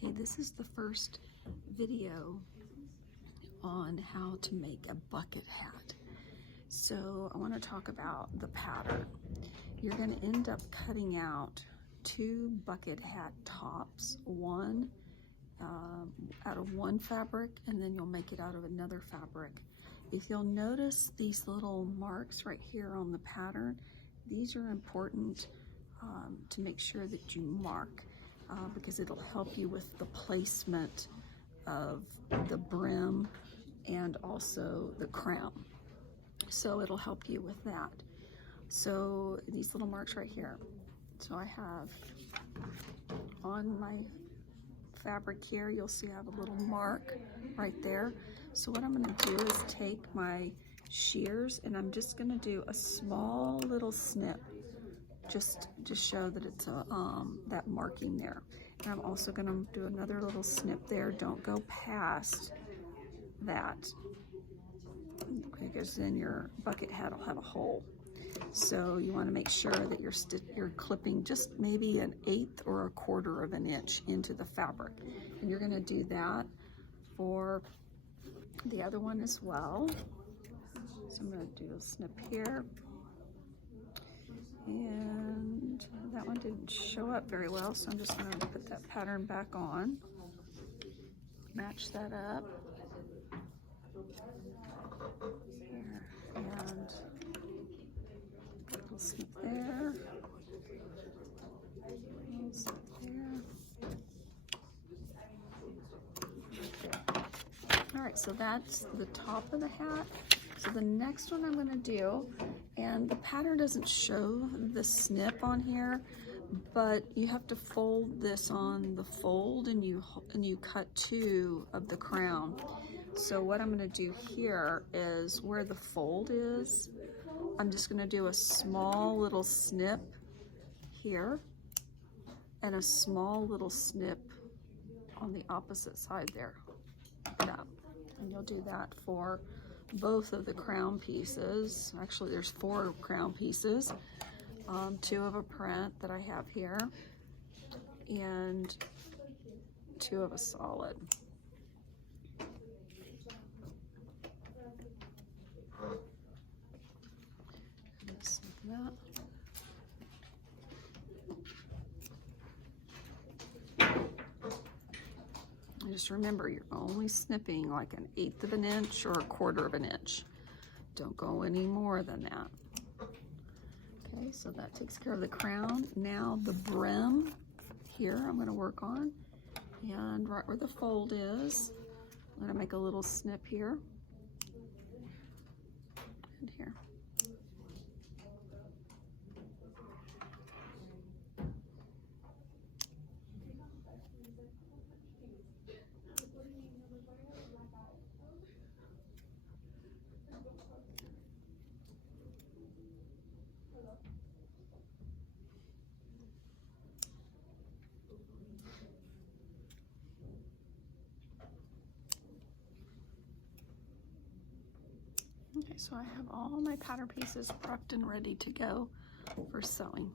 Okay, this is the first video on how to make a bucket hat. So I want to talk about the pattern. You're going to end up cutting out 2 bucket hat tops, one out of one fabric, and then you'll make it out of another fabric. If you'll notice these little marks right here on the pattern, these are important to make sure that you mark because it'll help you with the placement of the brim and also the crown. So it'll help you with that. So these little marks right here. So I have on my fabric here, you'll see I have a little mark right there. So what I'm going to do is take my shears and I'm just going to do a small little snip just to show that it's a that marking there. And I'm also going to do another little snip there. Don't go past that, because then your bucket hat will have a hole. So you want to make sure that you're clipping just maybe 1/8 or 1/4 of an inch into the fabric. And you're going to do that for the other one as well. So I'm going to do a snip here. And that one didn't show up very well, so I'm just going to put that pattern back on. Match that up. Here, and little snip there. Little snip there. Alright, so that's the top of the hat. So the next one I'm going to do, and the pattern doesn't show the snip on here, but you have to fold this on the fold, and you cut 2 of the crown. So what I'm going to do here is where the fold is, I'm just going to do a small little snip here and a small little snip on the opposite side there. Like that. And you'll do that for both of the crown pieces. Actually, there's 4 crown pieces, 2 of a print that I have here, and 2 of a solid. Just like that. Just remember, you're only snipping like 1/8 of an inch or 1/4 of an inch. Don't go any more than that. Okay, so that takes care of the crown. Now the brim here I'm going to work on. And right where the fold is, I'm going to make a little snip here and here. Okay, so I have all my pattern pieces prepped and ready to go for sewing.